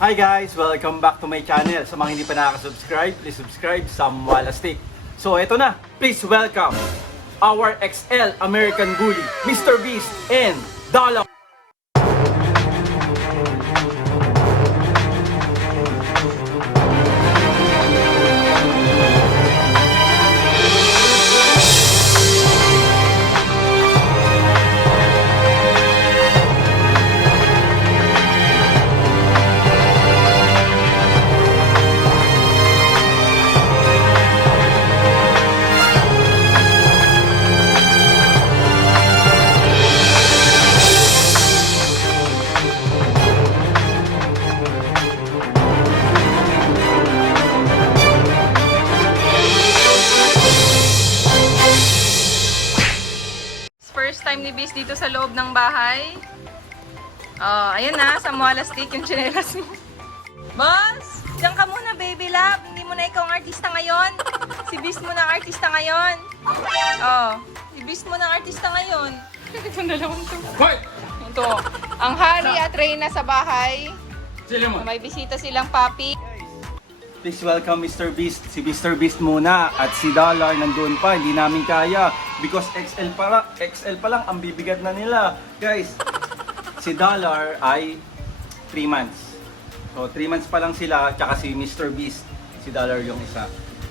Hi guys! Welcome back to my channel. Sa mga hindi pa nakaka-subscribe, please subscribe sa Walastik. So eto na, please welcome our XL American Bully, Mr. Beast and Dollar. First time ni Bis dito sa loob ng bahay. Oh, ayun na, sa Walastik yung chinelas mo. Boss, diyan ka muna, baby love. Hindi mo na ikaw ang artista ngayon. Si Bis mo na ang artista ngayon. Oh, si Bis mo na ang artista ngayon. Ito na lang ito. Hoy! Ito, ang hari at reyna sa bahay. Sila mo. May bisita silang papi. Please welcome Mr. Beast. Si Mr. Beast muna at si Dollar nandun pa. Hindi namin kaya because XL pa lang ang bibigat na nila. Guys, si Dollar ay 3 months. So 3 months pa lang sila, tsaka si Mr. Beast, si Dollar yung isa.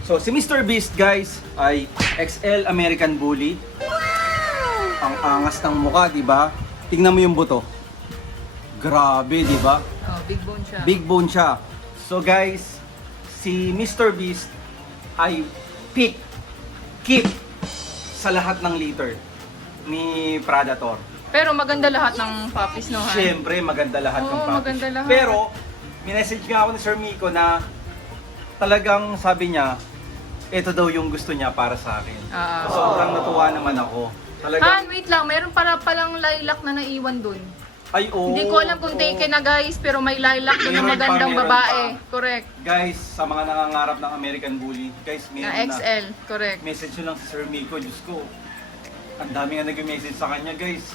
So si Mr. Beast guys ay XL American Bully. Ang angas ng mukha, di ba? Tingnan mo yung buto. Grabe, di ba? Oh, big bone siya. Big bone siya. So guys, si Mr. Beast ay keep sa lahat ng litter ni Predator. Pero maganda lahat ng puppies, no? Han? Siyempre, maganda lahat ng Oo, puppies. maganda lahat. Pero, minessage nga ako ni Sir Miko na talagang sabi niya, ito daw yung gusto niya para sa akin. Sobrang natuwa naman ako. Talagang, Han, wait lang. Meron palang lilac na naiwan dun. ay oo. Hindi ko alam kung taken na guys, pero may lilac doon na Meron pa, magandang meron babae. pa. Correct. Guys, sa mga nangangarap ng American Bully, guys, Na meron na. XL. Correct. Message nyo lang si Sir Miko, Diyos ko. Ang dami nga nag-message sa kanya, guys.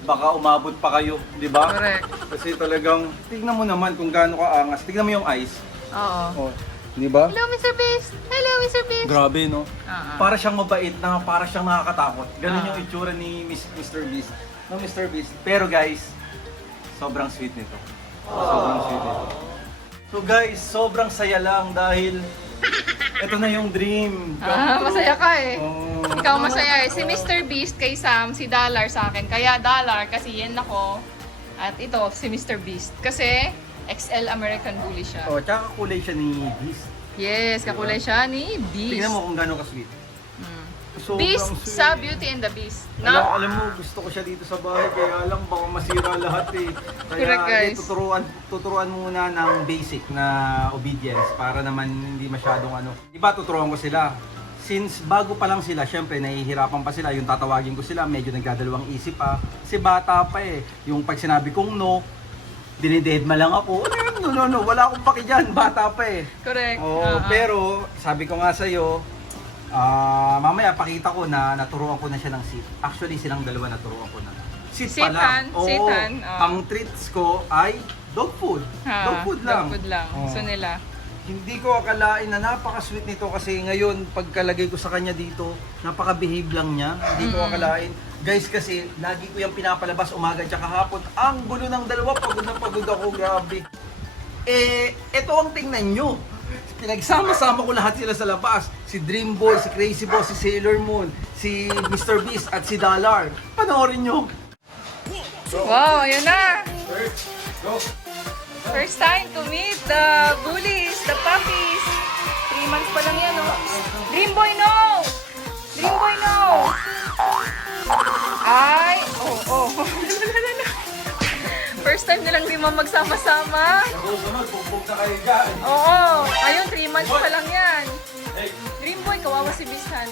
Baka umabot pa kayo, di ba? Correct. Kasi talagang, tignan mo naman kung gaano kaangas. Tignan mo yung eyes. Oo. Oh, di ba? Hello, Mr. Beast! Hello, Mr. Beast! Grabe, no? Ah. Para siyang mabait na, para siyang nakakatakot. Ganun Ah. yung itsura ni Mr. Beast. No, Mr. Beast. Pero guys, sobrang sweet nito. Sobrang sweet nito. So guys, sobrang saya lang dahil ito na yung dream. Masaya ka eh. Oh. Ikaw masaya eh. Si Mr. Beast kay Sam, si Dollar sa akin. Kaya Dollar kasi yan ako. At ito, si Mr. Beast. Kasi XL American Bully siya. Oh, tsaka kulay siya ni Beast. Yes, kakulay siya ni Beast. Tingnan mo kung gaano ka-sweet. Mm. Sobrang Beast sweet. sa Beauty and the Beast. Alam mo, gusto ko siya dito sa bahay, kaya lang baka masira lahat eh. Kaya Correct, guys. tuturuan muna ng basic na obedience para naman hindi masyadong ano. Diba tuturuan ko sila? Since bago pa lang sila, syempre nahihirapan pa sila. Yung tatawagin ko sila, medyo nagdadalawang isip pa. Kasi bata pa eh. Yung pag sinabi kong no, dinidedma lang ako. No, wala akong paki dyan. Bata pa eh. Correct. Oo, pero sabi ko nga sa'yo, mamaya pakita ko na naturuan ko na siya ng sit. Actually, silang dalawa naturuan ko na. Sit pa lang. Oo, Sitan. ang treats ko ay dog food. Dog food lang. Dog food lang. Oo. Gusto nila. Hindi ko akalain na napaka-sweet nito kasi ngayon pagkalagay ko sa kanya dito, napaka-behave lang niya. Hindi ko akalain. Guys, kasi lagi ko yung pinapalabas umaga at hapon. Ang gulo ng dalawa, pagod na pagod ako, grabe. Ito ang tingnan nyo. Pinagsama-sama ko lahat sila sa labas. Si Dream Boy, si Crazy Boss, si Sailor Moon, si Mr. Beast at si Dollar. Panoorin nyo. Wow, ayan na. Go. First time to meet the bullies, the puppies. 3 months pa lang yan, no? Dream Boy, no! Dream Boy, no! Ay, oh. First time nilang lima magsama-sama. Sunod, pumpog na kayo dyan. Oo, ayun, 3 months pa lang yan. Dream Boy, kawawa si Bishan.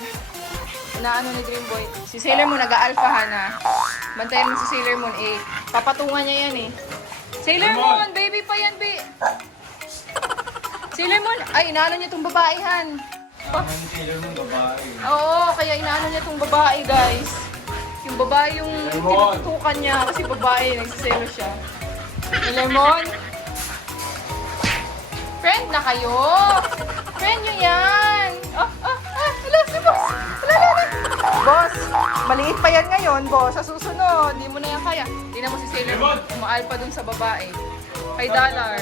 Naano ni Dream Boy? Si Sailor Moon, nag-aalpahan na. Bantayan mo si Sailor Moon, eh. Papatungan niya yan, eh. Sailor Moon, baby pa yan, Sailor Moon, ay, inaano niya itong babaihan. Sailor Moon, babae. Oo, kaya inaano niya itong babae, guys. Yung babae yung tinututukan niya kasi babae, nagsiselo siya. Sailor Moon, Friend na kayo. Friend nyo yan. Hala, si boss. Hala. Boss, maliit pa yan ngayon, boss. Sa susunod, hindi mo na yan kaya. Tingnan mo si Sailor Moon. Umaal pa dun sa babae. Kay Dollar.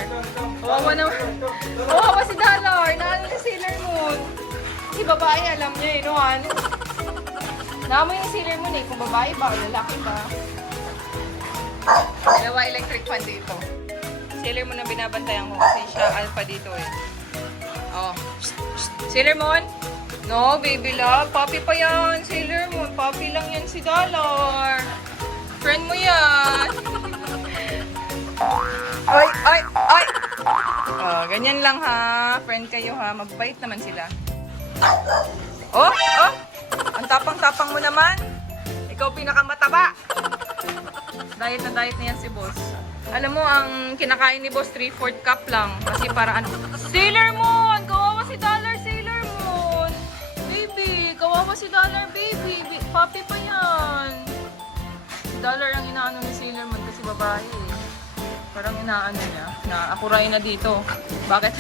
Kawawa naman. Kawawa si Dollar. Naano si Sailor Moon. Si babae, alam niya eh, noon. Naamoy ni Sailor Moon eh, kung babae ba o lalaki ba. Dalawa electric fan dito. Sailor Moon ang binabantayan ko kasi siya alpha dito eh. Oh. Sailor Moon? No, baby love. Puppy pa yan. Sailor Moon. Puppy lang yan si Dollar. Friend mo yan. Ay! Oh, ganyan lang ha. Friend kayo ha. Magbait naman sila. Oh! Ang tapang-tapang mo naman. Ikaw pinakamataba. Diet na yan si boss. Alam mo, ang kinakain ni boss 3/4 cup lang. Kasi para ano. Sailor Moon! Kawawa si Dollar, Sailor Moon! Baby! Kawawa si Dollar, baby! Puppy pa yan! Si Dollar ang inaano ni Sailor Moon kasi babae eh. Parang inaano niya. Na ako Reyna dito. Bakit?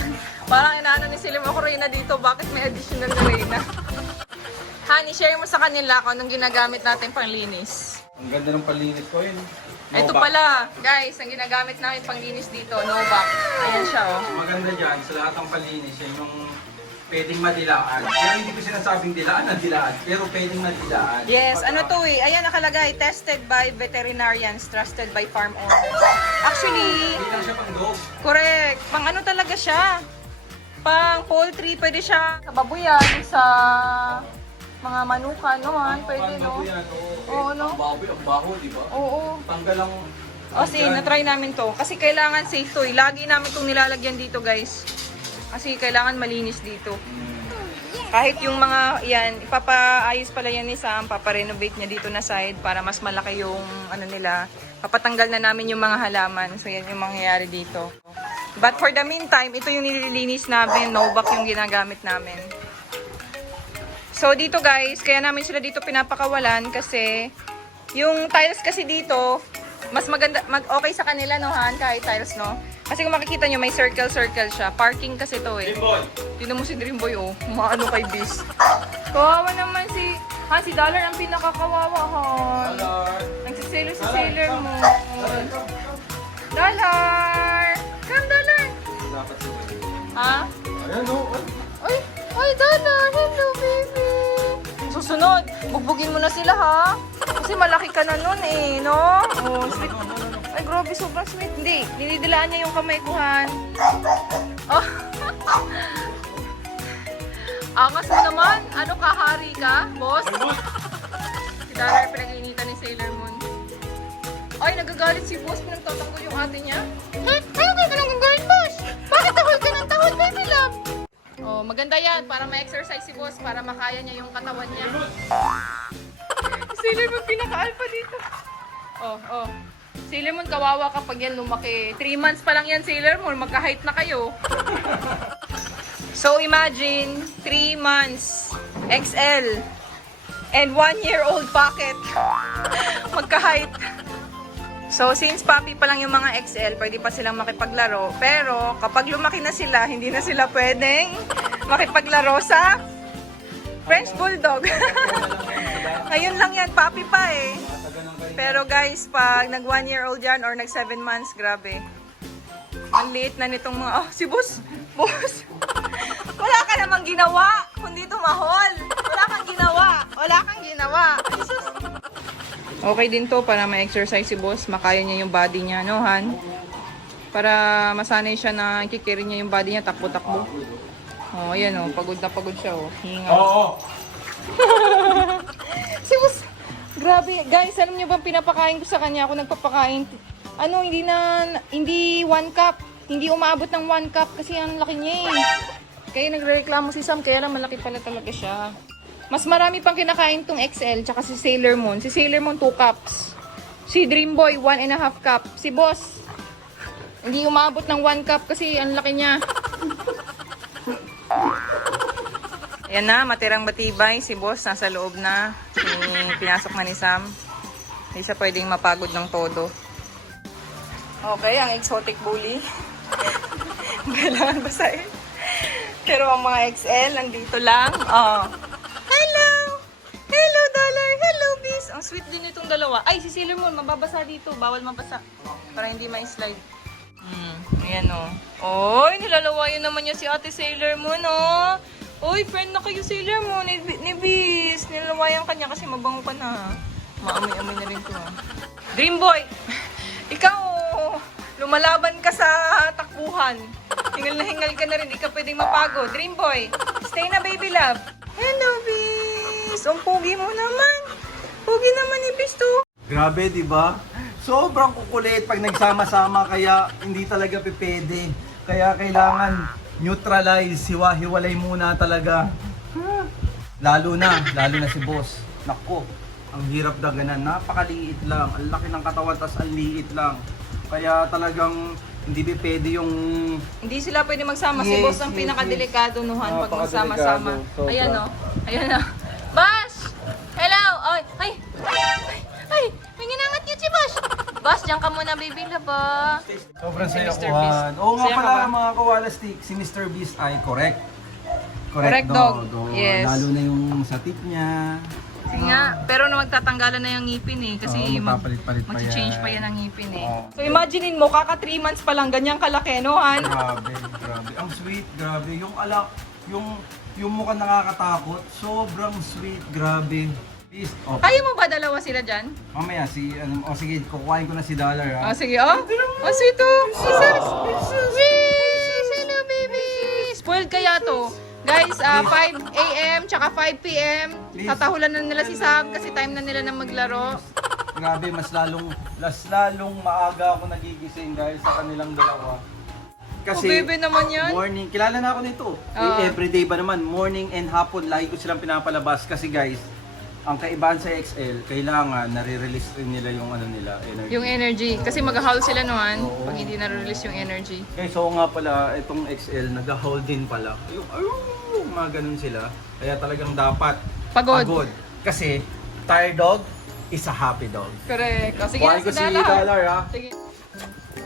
Parang inaano ni Sailor Moon, ako Reyna dito. Bakit may additional na Reyna? Honey, share mo sa kanila kung anong ginagamit natin panglinis. Ang ganda ng panlinis ko yun. Ito pala, guys, ang ginagamit namin panglinis dito, Novak. Ayan siya, oh. Maganda dyan, sa lahat ng panlinis, yan yung pwedeng madilaan. Pero hindi ko sinasabing dilaan na dilaan, pero pwedeng madilaan. Yes, ano to eh. Ayan nakalagay, tested by veterinarians, trusted by farm owners. Actually, Hindi lang siya pang dog. correct. Pang ano talaga siya? Pang poultry, pwede siya sa babuyan, sa mga manuka, no? Pwede, no? Oo, no? Ang baho, di ba? Oo. Tanggal ang... Kasi na-try namin to. Kasi kailangan safe to eh. Lagi namin itong nilalagyan dito, guys. Kasi kailangan malinis dito. Kahit yung mga, yan, ipapaayos pala yan ni Sam, paparenovate niya dito na side para mas malaki yung, ano nila, papatanggal na namin yung mga halaman. So, yan yung mangyayari dito. But for the meantime, ito yung nililinis namin, Novak yung ginagamit namin. So, dito guys, kaya namin sila dito pinapakawalan kasi yung tiles kasi dito, mas maganda, okay sa kanila, no, Han, kahit tiles, no? Kasi kung makikita nyo, may circle-circle siya. Parking kasi to eh. Dreamboy! Tignan mo si Dreamboy, oh. Maano kay Bis. Kawawa naman si... Ha, si Dollar ang pinakakawawa, Han. Dollar! Nagsiselo si Sailor Moon. Dollar! Come, Dollar! Dapat sila. Ha? Ayan, no? Ay, Dollar! Hello, baby! Susunod, bugbugin mo na sila, ha? Kasi malaki ka na nun, eh, no? Oh, sweet. Ay, grabe, sobrang sweet. Hindi, dinidilaan niya yung kamay ko, Han. Oh. Angas mo naman. Ano ka, hari ka, boss? Si Dollar pinag-iinitan ni Sailor Moon. Ay, nagagalit si boss. Pinagtatanggol yung ate niya. Ay, ka nang gagawin, boss? Bakit tahol ka ng tahol, baby love? Oh, maganda yan. Para ma-exercise si boss. Para makaya niya yung katawan niya. Sailor Moon, pinaka-alpha dito. Oh. Sailor Moon, kawawa kapag yan lumaki. 3 months pa lang yan, Sailor Moon. Magka-height na kayo. So, imagine, 3 months, XL, and 1-year-old pocket. Magka-height. So, since puppy pa lang yung mga XL, pwede pa silang makipaglaro. Pero, kapag lumaki na sila, hindi na sila pwedeng makipaglaro sa French Bulldog. Ngayon lang yan, puppy pa eh. Pero guys, pag nag 1-year-old yan or nag 7 months, grabe. Ang liit na nitong mga, si boss, wala ka namang ginawa, kundi tumahol. Wala kang ginawa. Jesus. Okay din to para ma-exercise si boss, makaya niya yung body niya, no, Han? Para masanay siya na ikikiri niya yung body niya, takbo-takbo. Oh, ayan oh, pagod na pagod siya oh. Hinga. Oo! Si boss, grabe. Guys, alam niyo bang pinapakain ko sa kanya? Ako nagpapakain. Ano, hindi 1 cup. Hindi umaabot ng 1 cup kasi ang laki niya eh. Kaya nagrereklamo si Sam, kaya lang malaki pala talaga siya. Mas marami pang kinakain tong XL, tsaka si Sailor Moon. Si Sailor Moon, 2 cups. Si Dreamboy, 1.5 cup. Si Boss, hindi umabot ng 1 cup kasi ang laki niya. Ayan na, matirang matibay. Si Boss, nasa loob na. Pinasok na ni Sam. Hindi siya pwedeng mapagod ng todo. Okay, ang exotic bully. Kailangan basahin. Pero ang mga XL, nandito lang. Oh. Hello! Hello, Dollar! Hello, Bis! Ang sweet din itong dalawa. Ay, si Sailor Moon, mababasa dito. Bawal mabasa. Para hindi ma-slide. Ayan o. Oy, nilalawayan naman niya si Ate Sailor Moon, oh. Oy, friend na kayo, Sailor Moon, ni Bis. Nilalawayan ka niya kasi mabango ka na. Maamoy-amoy na rin to, ah. Dream Boy! Ikaw, lumalaban ka sa takbuhan. Hingal na hingal ka na rin, di ka pwedeng mapago. Dream Boy, stay na, baby love. Hello, Bis. Ang pogi mo naman. Pogi naman ni Bis to. Grabe, di ba? Sobrang kukulit pag nagsama-sama, kaya hindi talaga pipede. Kaya kailangan neutralize, hiwa-hiwalay muna talaga. Lalo na si boss. Nako, ang hirap daganan. Napakaliit lang. Ang laki ng katawan, tas ang liit lang. Kaya talagang hindi pipede yung... Hindi sila pwede magsama. Si Yes, boss ang yes, pinakadelikado nuhan pag Napakadelikado. magsama-sama. Sobra. Ayan o. Ayan o. Boss! Hello! Ay! Ay! Ay! May ginangat niyo si Boss! Boss, diyan ka muna, baby laba. Sobrang Si saya Mr. ko, Beast. Han. Oo nga Saya ka pala, ba? mga kawalastik, si Mr. Beast ay correct. Correct dog. Oo. Yes. Lalo na yung sa tip niya. Sige nga, pero na magtatanggalan na yung ngipin eh. Kasi Oo, magpapalit-palit pa mag-change yan. pa yan ang ngipin eh. Oo. So imaginein mo, kaka 3 months pa lang, ganyang kalaki, no, Han? Grabe, grabe. Ang sweet, grabe. Yung alak, yung mukhang nakakatakot, sobrang sweet, grabe. Beast, oh, Kaya mo ba dalawa sila dyan? mamaya sige, kukuhain ko na si Dollar, ha. Oh, sige, oh. Oh, sweet oh. Jesus. Yes. Hello, baby. Spoiled kaya to. Guys, 5 a.m. tsaka 5 p.m. Tatahulan na nila si Sam kasi time na nila na maglaro. Grabe, mas lalong maaga ako nagigising dahil sa kanilang dalawa. Oh, baby naman yan. Morning, kilala na ako nito. Oo. Everyday ba naman, morning and hapon, lagi ko silang pinapalabas. Kasi guys, ang kaibahan sa XL, kailangan nare-release rin nila yung energy. Yung energy. Kasi mag-haul sila noon Oo. pag hindi na-release yung energy. Okay, so nga pala, itong XL, nag-hold din pala. Yung, mga ganun sila. Kaya talagang dapat Pagod. Kasi, tired dog is a happy dog. Correct. O, sige na Kuhain ko si si Dollar. Dollar, ha? Sige.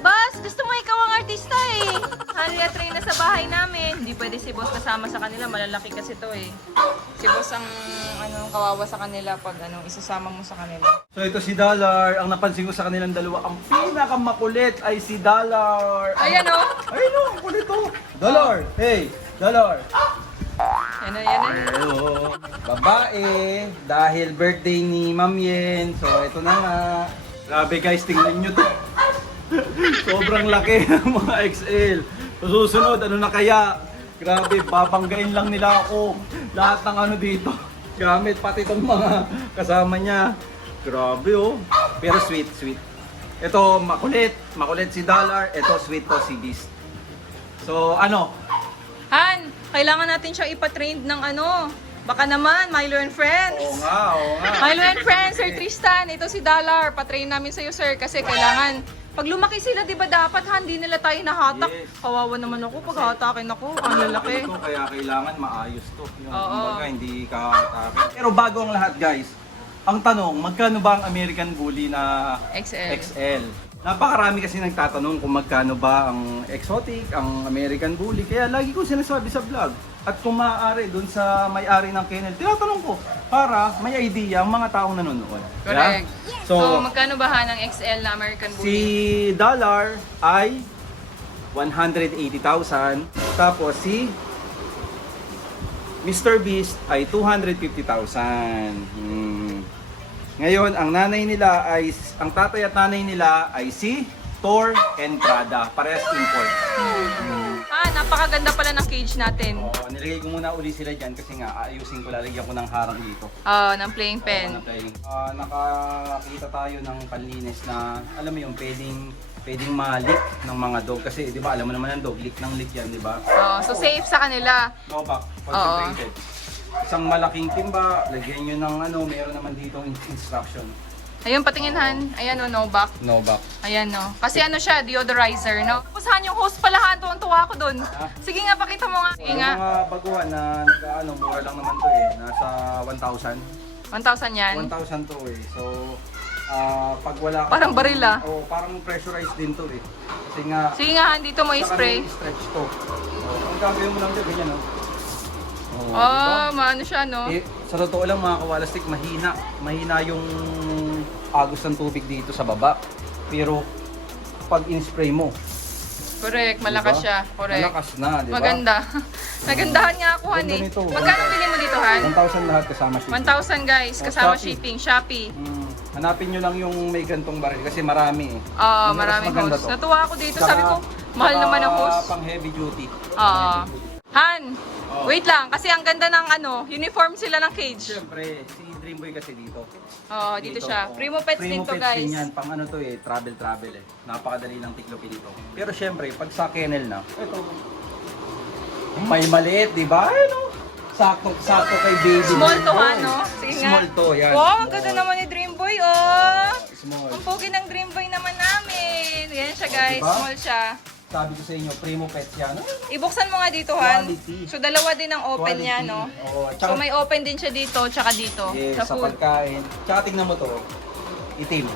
Boss, gusto mo ikaw ang artista eh. Halika train na sa bahay namin. Hindi pwede si boss kasama sa kanila. Malalaki kasi to eh. Si boss ang kawawa sa kanila pag isasama mo sa kanila. So ito si Dollar. Ang napansin ko sa kanilang dalawa, ang pinakamakulit ay si Dollar. Ayan o. Ayun o, ang kulit o. Dollar, hey, Dollar. Yan na, yan na. Hello. Babae, dahil birthday ni Ma'am Yen. So ito na nga. Grabe guys, tingnan nyo to. Sobrang laki ng mga XL. Susunod, ano na kaya? Grabe, babanggain lang nila ako. Lahat ng dito. Gamit pati itong mga kasama niya. Grabe oh. Pero sweet, sweet. Ito, makulit. Makulit si Dollar. Ito, sweet to si Beast. So, Han, kailangan natin siyang ipatrain ng Baka naman, Milo and Friends. Oo nga, oo nga. Milo and Friends, Sir Tristan. Ito si Dollar. Patrain namin sa'yo, sir. Kasi kailangan, pag lumaki sila, di ba dapat, hindi nila tayo nahatak. Yes. Kawawa naman ako pag hatakin ako. Ang lalaki. Ito, kaya kailangan maayos to. Yung Oo. kumbaga, hindi kakatake. Pero bago ang lahat guys, ang tanong, magkano ba ang American Bully na XL. XL? Napakarami kasi nagtatanong kung magkano ba ang exotic, ang American Bully. Kaya lagi ko sinasabi sa vlog. At kung maaari dun sa may-ari ng kennel, tinatanong ko para may idea ang mga taong nanonood. Correct. Yeah? So, magkano ba Han ang XL na American Si Bully? Dollar ay 180,000. Tapos si Mr. Beast ay 250,000. Ngayon, ang tatay at nanay nila ay si Thor and Prada. Parehas import. Napakaganda pala ng cage natin. Nilagay ko muna uli sila dyan kasi nga aayusin ko, lalagyan ko ng harang dito. Ng playing pen. Nakakita tayo ng panlinis na, alam mo yung pwedeng malik ng mga dog. Kasi di ba alam mo naman ang dog, lick ng lick yan, di ba? So safe sa kanila. No back, concentrated. Isang malaking timba, lagyan nyo ng meron naman dito instruction. Ayun, patingin Han. Ayan no back. No back. Ayan no. Kasi siya, deodorizer, no? Kusahan yung host pala Han, tuwang-tuwa ako dun. Sige nga, pakita mo nga. Sige Yung nga. mga baguhan na mura lang naman to eh. Nasa 1,000. 1,000 yan. 1,000 to eh. So, pag wala ka Parang baril, ah. Oo, parang pressurized din to eh. Kasi nga, Sige nga, dito mo saka i-spray. stretch to. Ang gagawin mo lang dyan, ganyan, no? Maano siya, no? Eh, sa totoo lang mga kawalastik, mahina. Mahina yung agos ng tubig dito sa baba. Pero, pag in-spray mo, Correct, malakas diba? siya. Correct. Malakas na, di ba? Maganda. Nagandahan nga ako, Ganda Han, eh. nito. Magkano bili mo dito, Han? 1,000 lahat kasama shipping. 1,000 guys, Oh, kasama Shopee. shipping. Shopee. Hanapin nyo lang yung may gantong baril kasi marami eh. Oo, Mas maraming maganda hose. to. Natuwa ako dito. Tsaka- Sabi ko, mahal tsaka naman ang hose. pang heavy duty. Oo. Han, Oh. wait lang. Kasi ang ganda ng uniform sila ng cage. Siyempre, si Dreamboy kasi dito. Oo, dito siya. oh. Primo Pets din to, Pets guys. din yan. Pang ano to eh, travel eh. Napakadali lang tiklopin dito. Pero siyempre, pag sa kennel na, ito. May maliit, di ba? Ano? Sakto kay baby. Small to, Dreamboy. Han, no? Sige nga. Small to, yan. Wow, ang Small. ganda naman ni Dreamboy, oh. Small. Ang pogi ng Dreamboy naman namin. Yan siya, guys. diba? Small siya. Sabi ko sa inyo, Primo Pets yan. Ibuksan mo nga dito, Han. Quality. So, dalawa din ang open Quality. niya, no? Oo, So, may open din siya dito, tsaka dito. yes, sa sa food. pagkain. Tsaka tingnan mo to. Itim.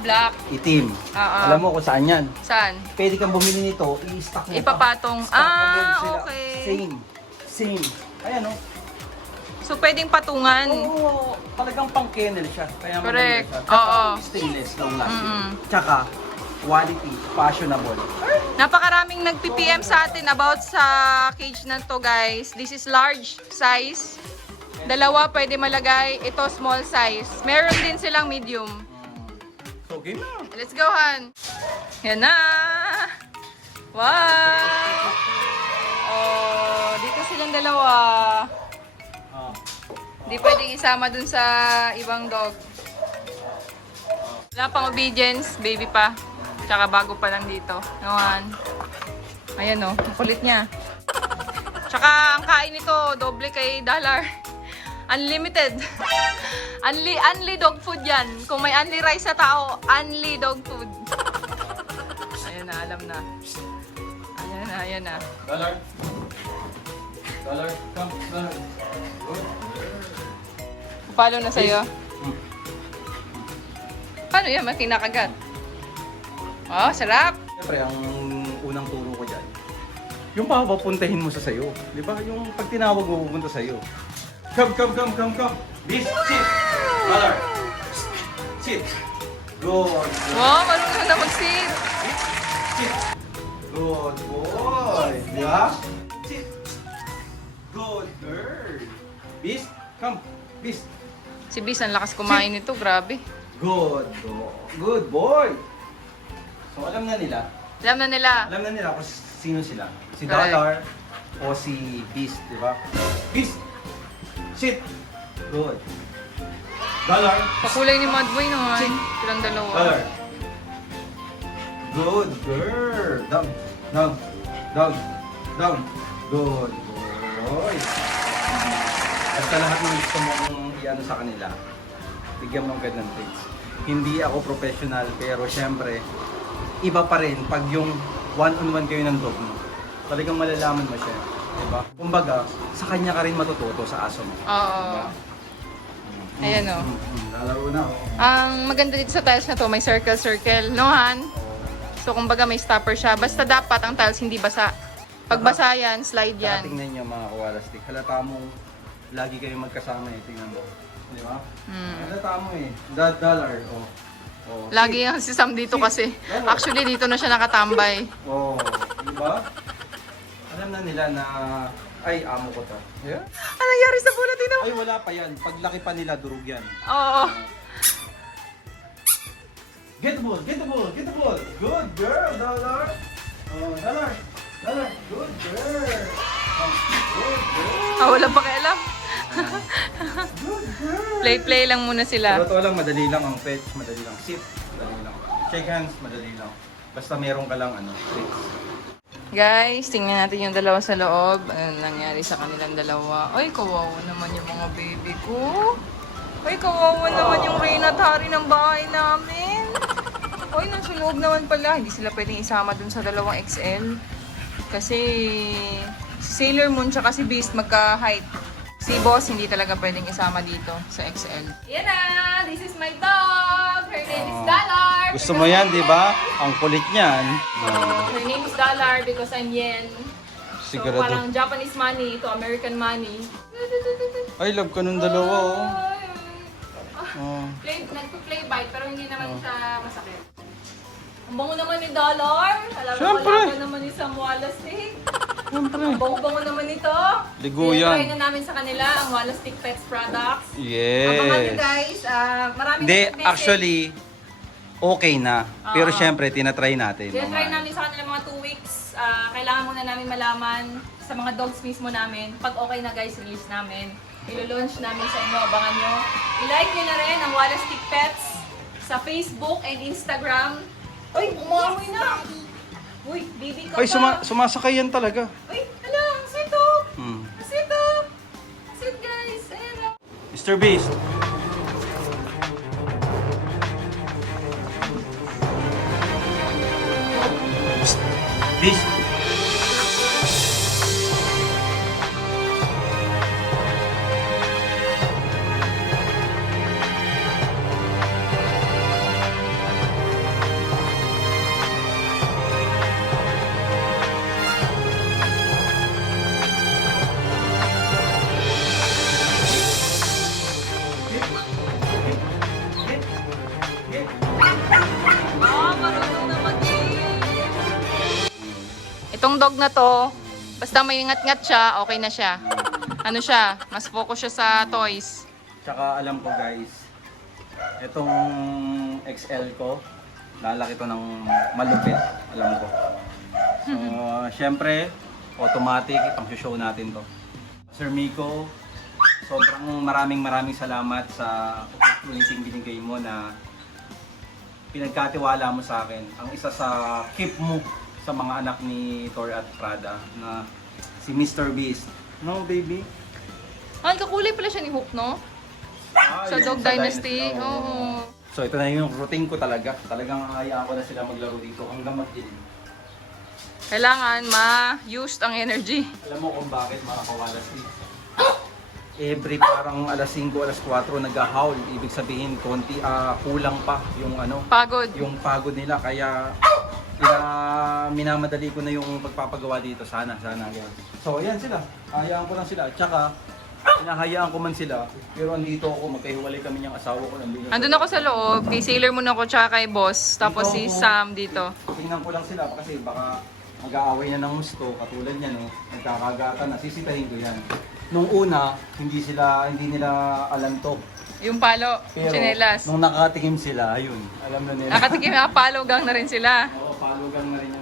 Black. Itim. Oo. Alam mo kung saan yan. Saan? Pwede kang bumili nito, i-stack mo pa. Ipapatong. Stack agad sila. Okay. Same. Ayan o. So, pwedeng patungan. Oo, talagang pang kennel siya. Kaya Correct. maganda siya. Tsaka Oo. stainless long lasting. Mm-mm. Tsaka quality, fashionable. Napakaraming nag-PPM sa atin about sa cage na to, guys. This is large size. Dalawa pwede malagay. Ito small size. Meron din silang medium. So, game na. Let's go, Han. Yan na. Wow. Oh, dito silang dalawa. Ah. Hindi pwedeng isama dun sa ibang dog. Wala pang obedience, baby pa. Tsaka bago pa lang dito. Naman. Ayan o, ang kulit niya. Tsaka ang kain nito, doble kay Dollar. Unlimited. Unli dog food yan. Kung may unli rice sa tao, unli dog food. Ayan na, alam na. Ayan na. Dollar. Come, dollar. Follow na sa'yo. Mm. Paano yan? Makinakagat. Oh, sarap. Siyempre, ang unang turo ko dyan, yung papapuntahin mo sa sayo. Di ba? Yung pag tinawag mo, pupunta sa'yo. Come. This, sit. Dollar. Sit. Good. Wow, marunong na mag-sit. Sit. Good boy. Di ba? Sit. Good girl. Beast, come. Beast. Si Bis, ang lakas kumain nito. Grabe. Good boy. So, alam na nila. Alam na nila. Alam na nila kung sino sila. Si Correct. Dollar o si Beast, di ba? Beast! Sit! Good. Dollar! Pakulay ni Madboy naman. Sit. Silang dalawa. Dollar! Good girl! Down! Good boy! At sa lahat ng gusto mong i-ano sa kanila, bigyan mo agad ng tips. Hindi ako professional, pero syempre, iba pa rin pag yung one-on-one kayo ng dog mo. Talagang malalaman mo siya. Diba? Kumbaga, sa kanya ka rin matututo sa aso mo. Oo. Diba? Ayan o. Lalaro na. Ang maganda dito sa tiles na to, may circle-circle. No, Han? So, kumbaga may stopper siya. Basta dapat ang tiles hindi basa. Pag basa yan, slide yan. Tingnan nyo mga kawalastik. Halata mo, lagi kayo magkasama eh. Tingnan mo. Di ba? Halata mo eh. Dollar. Oh. Lagi yan si Sam dito kasi. Actually, dito na siya nakatambay. Oh. Di ba? Alam na nila na, ay, amo ko to. Yeah? Ano nangyari sa bulat dito? Ay, wala pa yan. Paglaki pa nila, durug yan. Oo. Get the ball. Good girl, Dollar. Oh, Dollar. Good girl. Good girl. Wala pa kailam. Good girl. Play lang muna Sa sila. totoo lang, madali lang ang fetch, madali lang sit, madali lang. Shake hands, madali lang. Basta meron ka lang tricks. Guys, tingnan natin yung dalawa sa loob. Ano nangyari sa kanilang dalawa? Ay, kawawa naman yung mga baby ko. Ay, kawawa naman yung Reyna at Harry ng bahay namin. Ay, nasa loob naman pala. Hindi sila pwedeng isama dun sa dalawang XL. Kasi si Sailor Moon tsaka si Beast magka-height. Si Boss hindi talaga pwedeng isama dito sa XL. Yan na! This is my dog! Her name is Dollar! Gusto mo yan, di ba? Ang kulit niyan. Her name is Dollar because I'm Yen. So Sigurado. parang Japanese money to American money. Ay, love ka nung dalawa, oh. Oh. Nagpo-play bite pero hindi naman siya masakit. Ang bango naman ni Dollar. Alam mo, Siyempre. wala naman ni Samuala Stick. Siyempre. Ang bango-bango naman ito. Ligo yan. Tinatry na namin sa kanila ang Wala Stick Pets products. Yes. Abangan nyo guys, maraming Hindi, nag-message. actually, okay na. Pero syempre, tinatry natin. Tinatry namin sa kanila mga 2 weeks. Kailangan muna namin malaman sa mga dogs mismo namin. Pag okay na guys, release namin. Ilo-launch namin sa inyo. Abangan nyo. I-like nyo na rin ang Wala Stick Pets sa Facebook and Instagram. Uy, umamoy na! Uy, baby ka Ay, pa! sumasakay yan talaga. Uy, ala, ang sweet oh! Hmm. Ang sweet oh! Sweet guys! Ayan oh! Mr. Beast. Beast. Marunong na mag-game. Itong dog na to, basta may ngat-ngat siya, okay na siya. Ano siya, mas focus siya sa toys. Tsaka alam ko guys, itong XL ko, lalaki to ng malupit, alam ko. So, syempre, automatic, ipang show natin to. Sir Miko, sobrang maraming salamat sa opportunity binigay mo na pinagkatiwala mo sa akin. Ang isa sa keep mo sa mga anak ni Thor at Prada na si Mr. Beast. No, baby? Ay, kakulay pala siya ni Hook, no? Sa yung Dog Dynasty. Oo. Oo. So ito na yung routine ko talaga. Talagang hayaan ko na sila maglaro dito hanggang mag-dilim. Kailangan ma-used ang energy. Alam mo kung bakit mga kawalas dito? Every parang alas 5, alas 4 nag-howl. Ibig sabihin konti kulang pa yung ano, Pagod. yung pagod nila kaya minamadali ko na yung pagpapagawa dito. Sana ganyan. So ayan sila. Hayaan ko lang sila. Tsaka hinahayaan ko man sila. Pero andito ako, magkahiwalay kami niyang asawa ko. Andun ako sa loob, kay Sailor Moon ako tsaka kay Boss. Tapos si Sam dito. Tingnan ko lang sila kasi baka mag-aaway na ng gusto, katulad niya no, nagkakagatan na, sisitahin ko yan. Nung una, hindi nila alam to. Yung palo, Pero chinelas. nung nakatikim sila, ayun, alam na nila. Nakatikim na palo gang na rin sila. Oo, palugang na rin